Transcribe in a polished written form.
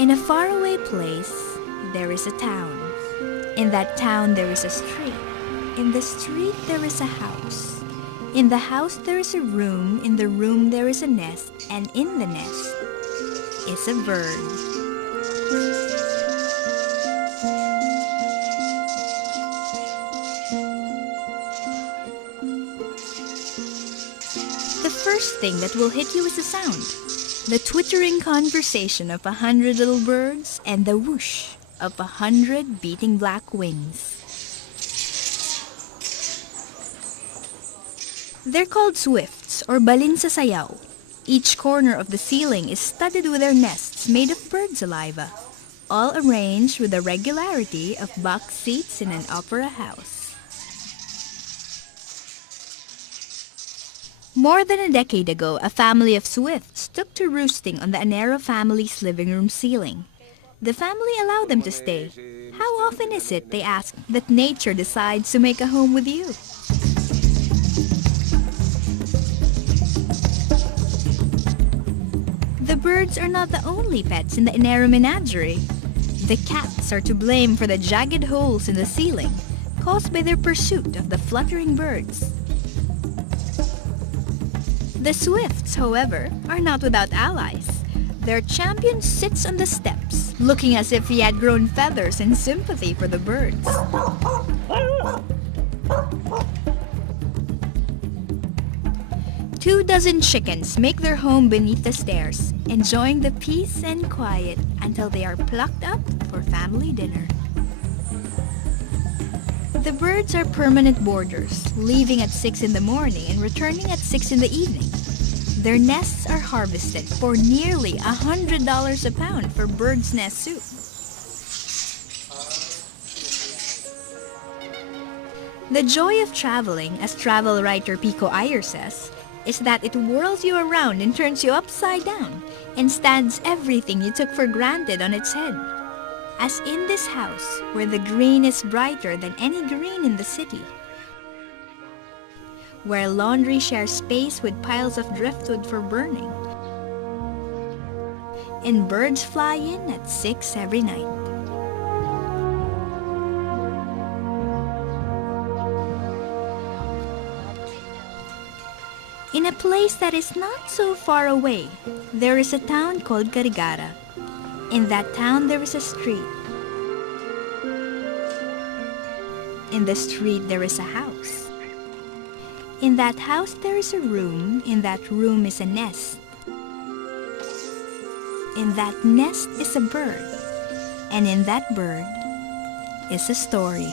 In a faraway place, there is a town. In that town, there is a street. In the street, there is a house. In the house, there is a room. In the room, there is a nest. And in the nest is a bird. The first thing that will hit you is the sound. The twittering conversation of 100 little birds and the whoosh of 100 beating black wings. They're called swifts or balin sa sayaw. Each corner of the ceiling is studded with their nests made of bird saliva, all arranged with the regularity of box seats in an opera house. More than a decade ago, a family of swifts took to roosting on the Anero family's living room ceiling. The family allowed them to stay. How often is it, they asked, that nature decides to make a home with you? The birds are not the only pets in the Anero menagerie. The cats are to blame for the jagged holes in the ceiling caused by their pursuit of the fluttering birds. The swifts, however, are not without allies. Their champion sits on the steps, looking as if he had grown feathers in sympathy for the birds. 24 chickens make their home beneath the stairs, enjoying the peace and quiet until they are plucked up for family dinner. The birds are permanent boarders, leaving at 6 in the morning and returning at 6 in the evening. Their nests are harvested for nearly $100 a pound for bird's nest soup. The joy of traveling, as travel writer Pico Iyer says, is that it whirls you around and turns you upside down and stands everything you took for granted on its head. As in this house, where the green is brighter than any green in the city. Where laundry shares space with piles of driftwood for burning. And birds fly in at 6 every night. In a place that is not so far away, there is a town called Carigara. In that town, there is a street. In the street, there is a house. In that house, there is a room. In that room is a nest. In that nest is a bird. And in that bird is a story.